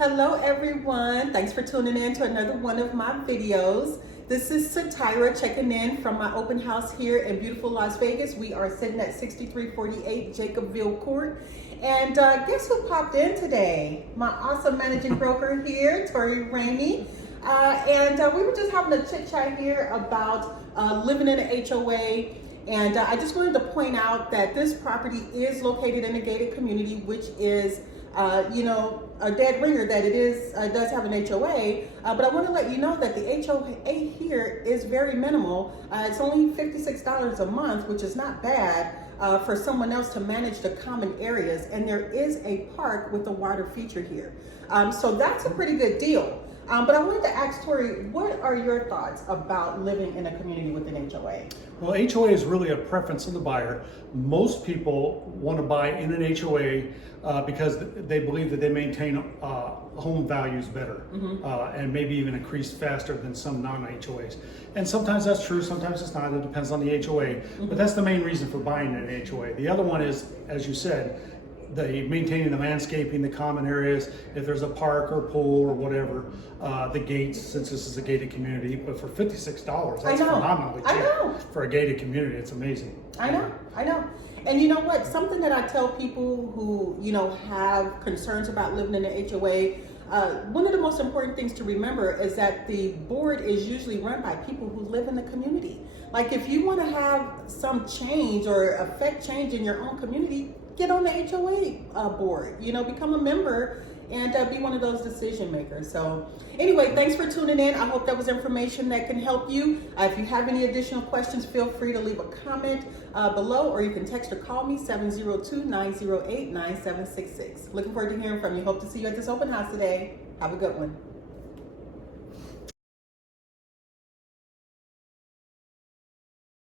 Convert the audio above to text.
Hello everyone, thanks for tuning in to another one of my videos. This is Satira checking in from my open house here in beautiful Las Vegas. We are sitting at 6348 Jacobville Court. And guess who popped in today? My awesome managing broker here, Tory Ramey. We were just having a chit chat here about living in an HOA. And I just wanted to point out that this property is located in a gated community, which is a dead ringer that it is does have an HOA, but I want to let you know that the HOA here is very minimal. It's only $56 a month, which is not bad for someone else to manage the common areas, and there is a park with a water feature here. So that's a pretty good deal. But I wanted to ask Tory, what are your thoughts about living in a community with an HOA? Well, HOA is really a preference of the buyer. Most people want to buy in an HOA because they believe that they maintain home values better and maybe even increase faster than some non-HOAs. And sometimes that's true, sometimes it's not. It depends on the HOA. But that's the main reason for buying an HOA. The other one is, as you said, maintaining the landscaping, the common areas, if there's a park or pool or whatever, the gates, since this is a gated community. But for $56, that's phenomenally cheap. For a gated community, it's amazing. I know. And you know what? Something that I tell people who, have concerns about living in an HOA, one of the most important things to remember is that the board is usually run by people who live in the community. Like if you want to have some change or affect change in your own community, get on the HOA board, become a member and be one of those decision makers. So anyway, thanks for tuning in. I hope that was information that can help you. If you have any additional questions, feel free to leave a comment below, or you can text or call me 702-908-9766. Looking forward to hearing from you. Hope to see you at this open house today. Have a good one.